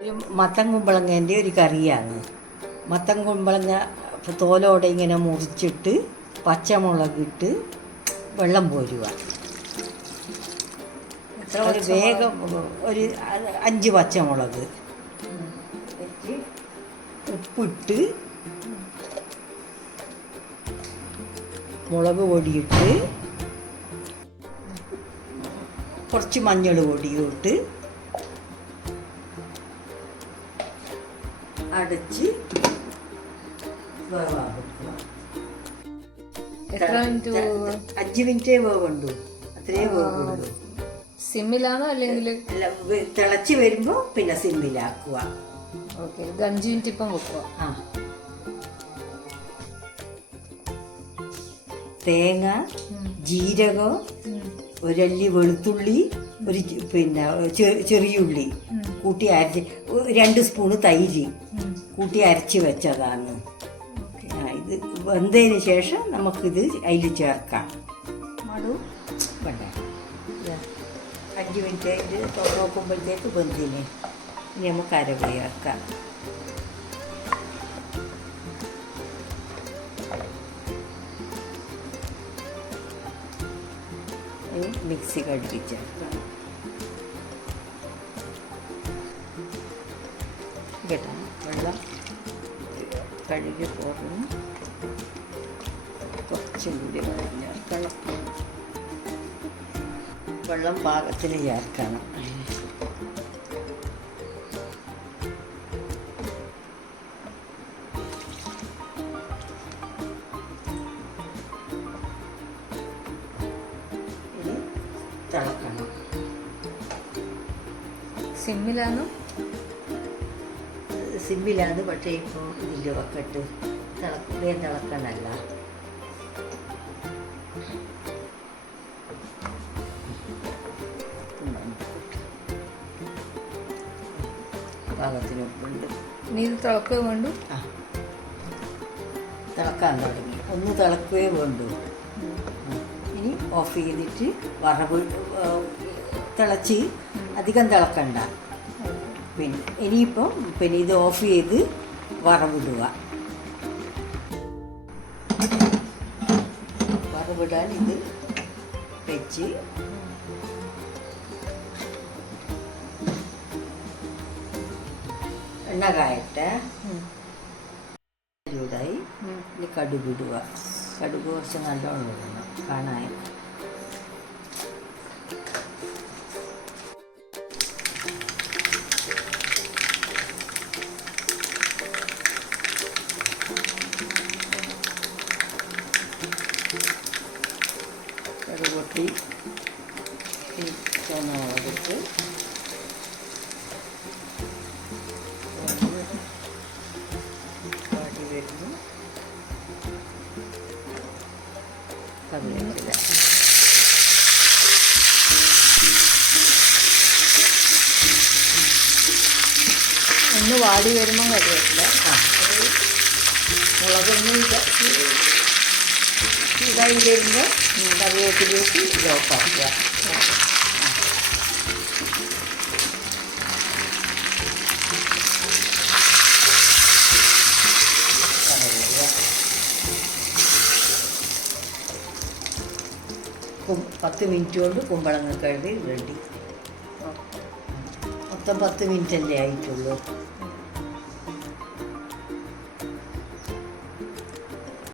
ഒരു മത്തൻ കുമ്പളങ്ങേൻ്റെ ഒരു കറിയാണ്. മത്തൻ കുമ്പളങ്ങ തോലോടെ ഇങ്ങനെ മുറിച്ചിട്ട് പച്ചമുളകിട്ട് വെള്ളം പോരുക. ഒരു വേഗം ഒരു 5 പച്ചമുളക് വെച്ച് ഉപ്പിട്ട് മുളക് പൊടിയിട്ട് കുറച്ച് മഞ്ഞൾ പൊടിയും ഇട്ട് അടച്ച് വേവാക്കുക. 5 മിനിറ്റേ വേവുണ്ടു, അത്രേ വേവുള്ളൂ. സിമ്മിലാണോ അല്ലെങ്കിൽ അല്ല, തിളച്ച് വരുമ്പോൾ പിന്നെ സിമ്മിലാക്കുക. ഓക്കെ, ഇത് 5 മിനിറ്റ് ഇപ്പം വെക്കുക. തേങ്ങ, ജീരകം, ഒരല്ലി വെളുത്തുള്ളി, ഒരു പിന്നെ ചെറിയുള്ളി കൂട്ടി അരച്ച് 2 സ്പൂണ് തൈര് കൂട്ടി അരച്ച് വെച്ചതാണ്. ഇത് വെന്തതിന് ശേഷം നമുക്കിത് അതിൽ ചേർക്കാം. മടു വേണ്ട, 5 മിനിറ്റ് അതിൽ നോക്കുമ്പോഴത്തേക്ക് വെന്തിന്. ഇനി നമുക്ക് അരവ് ചേർക്കാം. മിക്സി കഴുകി ചേർക്കാം കേട്ടോ. വെള്ളം കഴുകി പോകണം, കുറച്ചും കൂടി വെള്ളം ചേർക്കണം. വെള്ളം പാകത്തിന് ചേർക്കണം. തിളക്കണം. സിമ്മിലാണോ? സിമ്മിലാണ്, പക്ഷേ ഇപ്പോൾ ഇതിൻ്റെ വക്കട്ട് തിളക്കണല്ല. പാകത്തിന് ഉപ്പുണ്ട്. ഇനി ഇത് തിളക്കുകയോ വേണ്ടു? തിളക്കാൻ തുടങ്ങി, ഒന്ന് തിളക്കുകയോ വേണ്ടു. ഇനി ഓഫ് ചെയ്തിട്ട് വറവ് തിളച്ച് അധികം തിളക്കണ്ട. പിന്നെ ഇനിയിപ്പം ഇത് ഓഫ് ചെയ്ത് വറവിടുക. വറവിടാൻ ഇത് വെച്ച് എണ്ണ കായട്ടെ. ചൂടായി ഇനി കടുക് ഇടുക. കടുക് കുറച്ച് നല്ലോണം ഇടണം കാണാൻ. കടുക് പൊട്ടി ചുവന്ന മുളകിട്ട് വാടി വരുന്നു. കറിവേപ്പില ഒന്ന് വാടി വരുമ്പോൾ കറിവേപ്പില. മുളകൊന്നും ഇതായി വരുമ്പോൾ കറിവേപ്പിലേക്ക് ഇത് ഓഫാക്കുക. പത്ത് മിനിറ്റ് കൊണ്ട് കുമ്പളങ്ങ കഴുകി റെഡി. മൊത്തം 10 മിനിറ്റ് അല്ലേ ആയിട്ടുള്ളൂ.